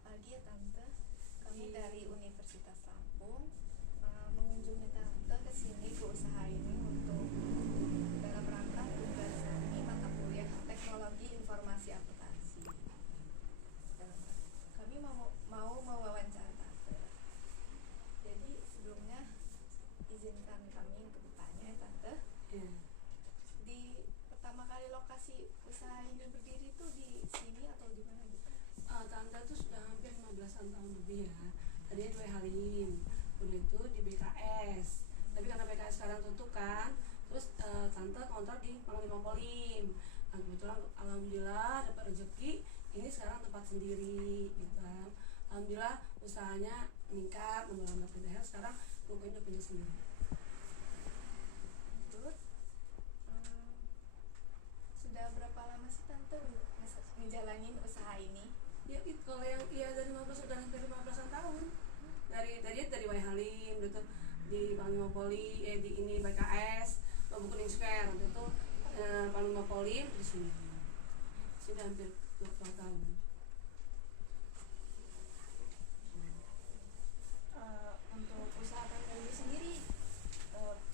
Selamat pagi ya Tante. Kami dari Universitas Lampung mengunjungi Tante ke sini ke usaha ini untuk dalam rangka tugasani mata kuliah Teknologi Informasi Akuntansi. Kami mau mewawancara Tante. Jadi sebelumnya izinkan kami untuk bertanya ya Tante. Di pertama kali lokasi usaha ini berdiri tuh di sini atau di mana Bu? Tante tuh sudah hampir 15-an tahun lebih ya. Tadinya di Halim, udah itu di BKS. Tapi karena BKS sekarang tutup kan, terus Tante kontrak di Panglima Polim. Nah, kebetulan alhamdulillah dapat rezeki, ini sekarang tempat sendiri gitu kan. Alhamdulillah usahanya meningkat, nambah pindah. Sekarang rukonya udah punya sendiri. Terus sudah berapa lama sih Tante menjalani usaha ini? Ya itu kalau yang dari 15 udah hampir 15-an tahun. Dari Wai Halim gitu, di Panglima Poli, di ini BKS, Lobu Kuning Square waktu itu Panglima Poli di sini. Sudah hampir 20 tahun. Untuk usaha Tante ini sendiri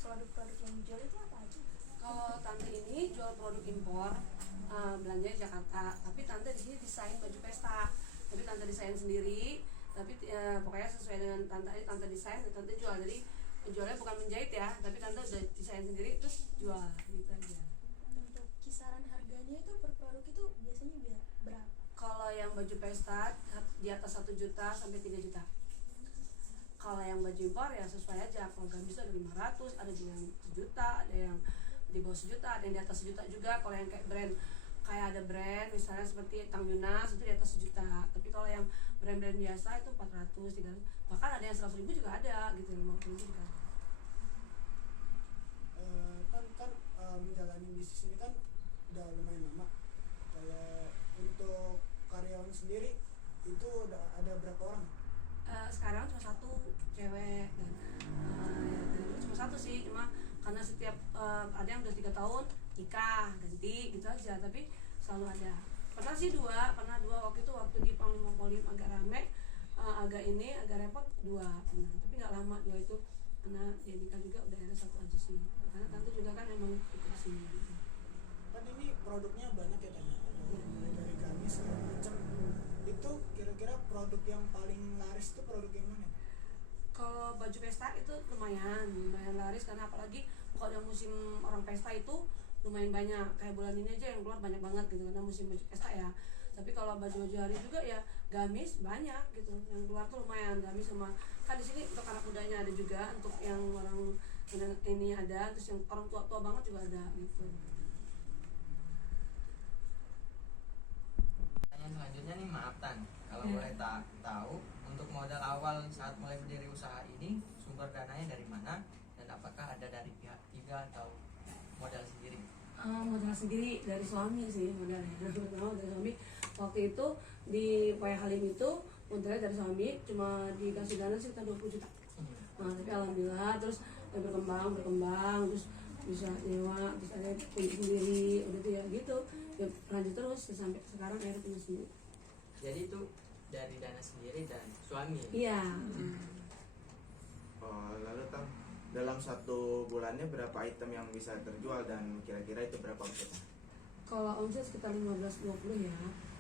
produk-produk yang dijual itu apa aja? Kalau Tante ini jual produk impor, belanja di Jakarta. Tapi Tante di sini desain baju pesta. Tapi Tante desain sendiri. Tapi pokoknya sesuai dengan Tante desain, Tante jual. Jadi jualnya bukan menjahit ya, tapi Tante udah desain sendiri terus jual gitu aja. Untuk kisaran harganya itu per produk itu biasanya berapa? Kalau yang baju pesta di atas 1 juta sampai 3 juta. Kalau yang baju impor ya sesuai aja. Kalau gamis ada 500, ada juga yang 1 juta, ada yang di bawah 1 juta, ada yang di atas 1 juta juga. Kalau yang kayak ada brand misalnya seperti Tang Yunas itu di atas 1 juta. Tapi kalau yang brand-brand biasa itu 400, 300, bahkan ada yang 100 ribu juga ada gitu, 50 ribu juga ada. Menjalani bisnis ini kan udah lumayan lama. Kalau untuk karyawan sendiri itu ada berapa orang? Sekarang cuma 1 cewek dan cuma 1 sih, cuma karena setiap ada yang udah 3 tahun nikah ganti gitu aja, tapi selalu ada. Pernah 2 waktu itu, waktu di Panglima Polim agak rame, agak repot 2 pernah, tapi nggak lama 2 itu karena dia nikah juga udah ada 1 aja sih, karena Tante juga kan emang ikut sini gitu. Kan ini produknya banyak ya Tanya, mulai dari gamis segala macam. Itu kira-kira produk yang paling laris itu produk yang mana? Kalau baju pesta itu lumayan laris, karena apalagi kalau yang musim orang pesta itu lumayan banyak. Kayak bulan ini aja yang keluar banyak banget gitu, karena musim baju pesta ya. Tapi kalau baju-baju hari juga ya gamis banyak gitu, yang keluar tuh lumayan. Gamis sama kan di sini untuk anak mudanya ada juga, untuk yang orang ini ada, terus yang orang tua banget juga ada gitu. Selanjutnya nih, maaf Tan, kalau boleh tahu untuk modal awal saat mulai berdiri usaha ini, sumber dananya dari mana dan apakah ada dari pihak ketiga atau modal sendiri? Modal sendiri dari suami sih modalnya. Pertama dari suami, waktu itu di Wai Halim itu modalnya dari suami cuma dikasih dana sekitar 20 juta. Nah tapi alhamdulillah terus berkembang terus bisa nyewa, terus ada punya sendiri, udah tuh ya gitu ya, lanjut terus sampai sekarang akhirnya punya sendiri. Jadi itu dari dana sendiri dan suami? Iya. Lalu Tam, dalam 1 bulannya berapa item yang bisa terjual dan kira-kira itu berapa omsetnya? Kalau omset sekitar 15-20 ya.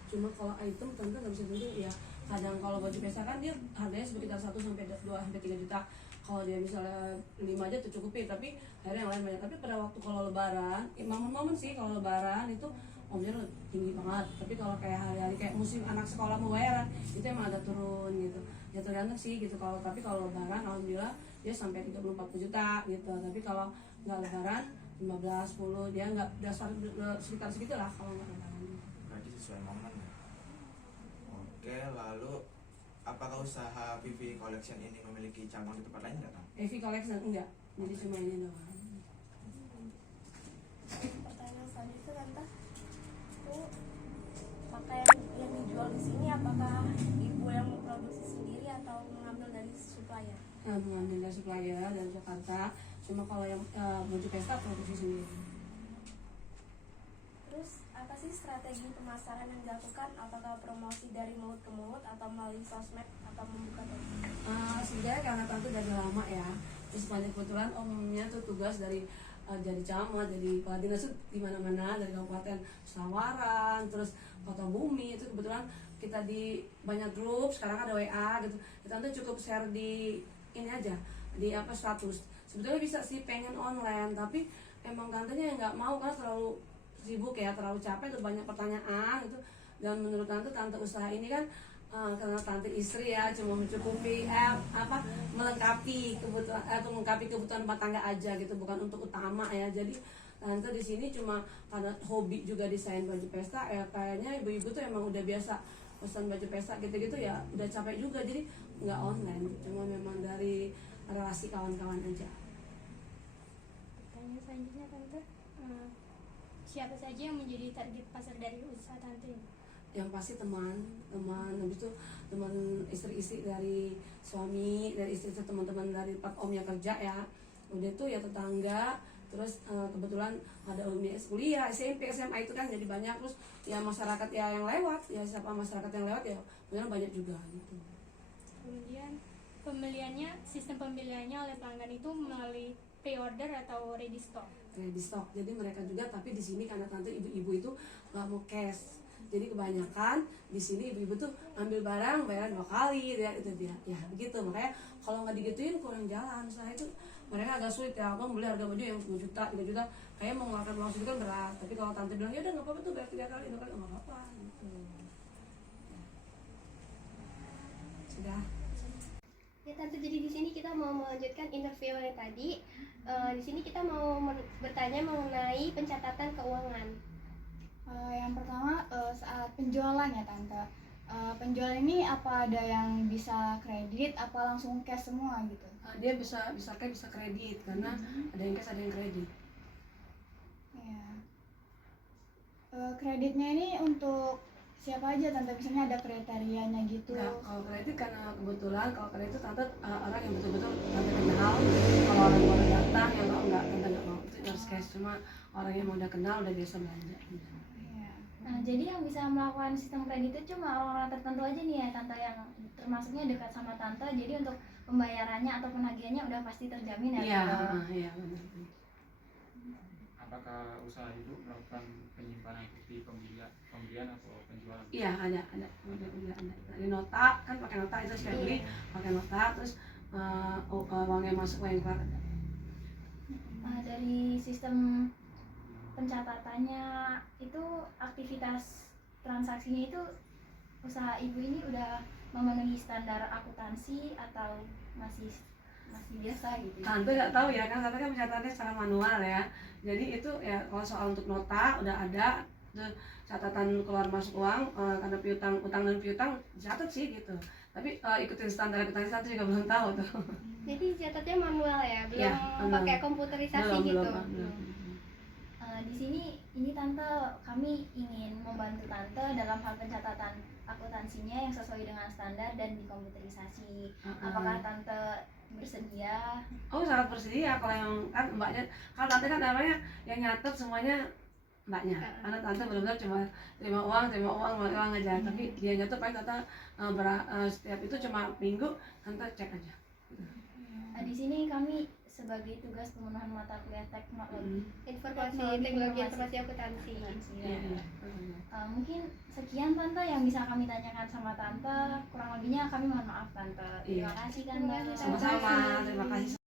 Cuma kalau item Tante nggak bisa tentu ya. Kadang kalau baju pesta kan dia harganya sekitar 1 sampai 2 sampai 3 juta. Kalau dia misalnya 5 aja tercukupi, tapi akhirnya yang lain banyak. Tapi pada waktu kalau lebaran, momen-momen sih kalau lebaran itu omsetnya tinggi banget. Tapi kalau kayak hari-hari kayak musim anak sekolah mau bayaran, itu emang agak turun gitu. Ya tergantung sih gitu. Tapi kalau lebaran alhamdulillah dia sampai 30-40 juta gitu. Tapi kalau nggak lebaran 15-10 dia nggak dasar sekitar segitu lah kalau nggak lebaran. Berarti sesuai momen ya. Oke, lalu apakah usaha Vivi Collection ini memiliki cabang di tempat lain nggak Tam? Evi Collection enggak, jadi cuma ini doang. Pertanyaan selanjutnya Tante, itu pakaian yang dijual di sini apakah ibu yang memproduksi sendiri atau mengambil dari supplier? Nah, mengambil dari supplier dari Jakarta. Cuma kalau yang baju pesta produksi sendiri. Terus apa sih strategi pemasaran yang dilakukan? Apakah promosi dari mulut ke mulut atau melalui sosmed atau membuka toko? Sebenarnya karena tante dari lama ya, terus banyak kebetulan omnya tuh tugas dari jadi camat, jadi kepala dinas tuh di mana-mana, dari kabupaten Sawaran, terus Kota Bumi, itu kebetulan kita di banyak grup, sekarang ada WA gitu. Tante cukup share di ini aja, di status. Sebetulnya bisa sih pengen online, tapi emang tantenya yang nggak mau karena terlalu sibuk ya, terlalu capek tuh, banyak pertanyaan gitu. Dan menurut tante usaha ini kan karena tante istri ya, cuma mencukupi melengkapi kebutuhan atau melengkapi kebutuhan rumah tangga aja gitu, bukan untuk utama ya. Jadi tante di sini cuma karena hobi juga desain baju pesta ya, kayaknya ibu-ibu tuh emang udah biasa pesan baju pesta gitu-gitu ya, udah capek juga, jadi nggak online, cuma memang dari relasi kawan-kawan aja. Pertanyaan selanjutnya tante, siapa saja yang menjadi target pasar dari usaha tante ini? Yang pasti teman, habis itu teman istri-istri dari suami, dari istri teman-teman dari part omnya kerja ya, udah tuh ya tetangga, terus kebetulan ada umi kuliah, SMP, SMA itu kan jadi banyak, terus ya masyarakat ya yang lewat, ya siapa masyarakat yang lewat ya benar banyak juga gitu. Kemudian sistem pembeliannya oleh pelanggan itu melalui pre-order atau ready stock? Ready stock, jadi mereka juga, tapi di sini karena tante ibu-ibu itu nggak mau cash, jadi kebanyakan di sini ibu-ibu tuh ambil barang bayar 2 kali ya, itu dia ya begitu. Makanya kalau nggak digituin kurang jalan, soalnya itu mereka agak sulit ya, abang beli harga baju yang 2 juta 3 juta kayak mau mengeluarkan uang segitu kan berat, tapi kalau tante bilang ya udah nggak apa-apa tuh bayar 3 kali 2 kali nggak apa-apa gitu. Sudah. Ya tante, jadi di sini kita mau melanjutkan interview yang tadi. Di sini kita mau bertanya mengenai pencatatan keuangan. Yang pertama saat penjualan ya tante. Penjualan ini apa ada yang bisa kredit, apa langsung cash semua gitu? Dia bisa kredit karena ada yang cash ada yang kredit. Ya. Kreditnya ini untuk siapa aja tante? Misalnya ada kriterianya gitu? Nah, kalau kredit karena kebetulan kalau kredit itu tante orang yang betul-betul tante kenal. Kalau orang baru datang yang enggak tante nggak mau, itu harus cash. Cuma orang yang udah kenal udah biasa belanja. Nah, jadi yang bisa melakukan sistem kredit itu cuma orang-orang tertentu aja nih ya tante, yang termasuknya dekat sama tante, jadi untuk pembayarannya atau penagihannya udah pasti terjamin ya? Iya benar. Apakah usaha ibu melakukan penyimpanan bukti pembelian atau penjualan? Iya ada dari nota, kan pakai nota itu sekali beli pakai nota, terus uangnya masuk uang keluar ada. Dari sistem pencatatannya itu, aktivitas transaksinya itu usaha ibu ini udah memenuhi standar akuntansi atau masih biasa gitu? Tante nggak tahu ya, kan tante kan pencatatannya secara manual ya, jadi itu ya kalau soal untuk nota udah ada, catatan keluar masuk uang, karena utang dan piutang dicatat sih gitu, tapi ikutin standar akuntansi tante juga belum tahu tuh. Jadi catatnya manual ya, belum Ya, pakai komputerisasi gitu. Belum. Di sini ini tante, kami ingin membantu tante dalam hal pencatatan akuntansinya yang sesuai dengan standar dan dikomputerisasi. Apakah tante bersedia? Oh sangat bersedia, kalau yang kan mbaknya, kalau tante kan namanya yang nyatet semuanya mbaknya, karena tante benar-benar cuma terima uang aja, tapi dia nyatet paling tante setiap itu cuma minggu tante cek aja. Di sini kami sebagai tugas pemenuhan mata kuliah teknologi Teknologi informasi akuntansi. Mungkin sekian tante yang bisa kami tanyakan sama tante, kurang lebihnya kami mohon maaf tante. Terima kasih tante. Sama-sama, terima kasih.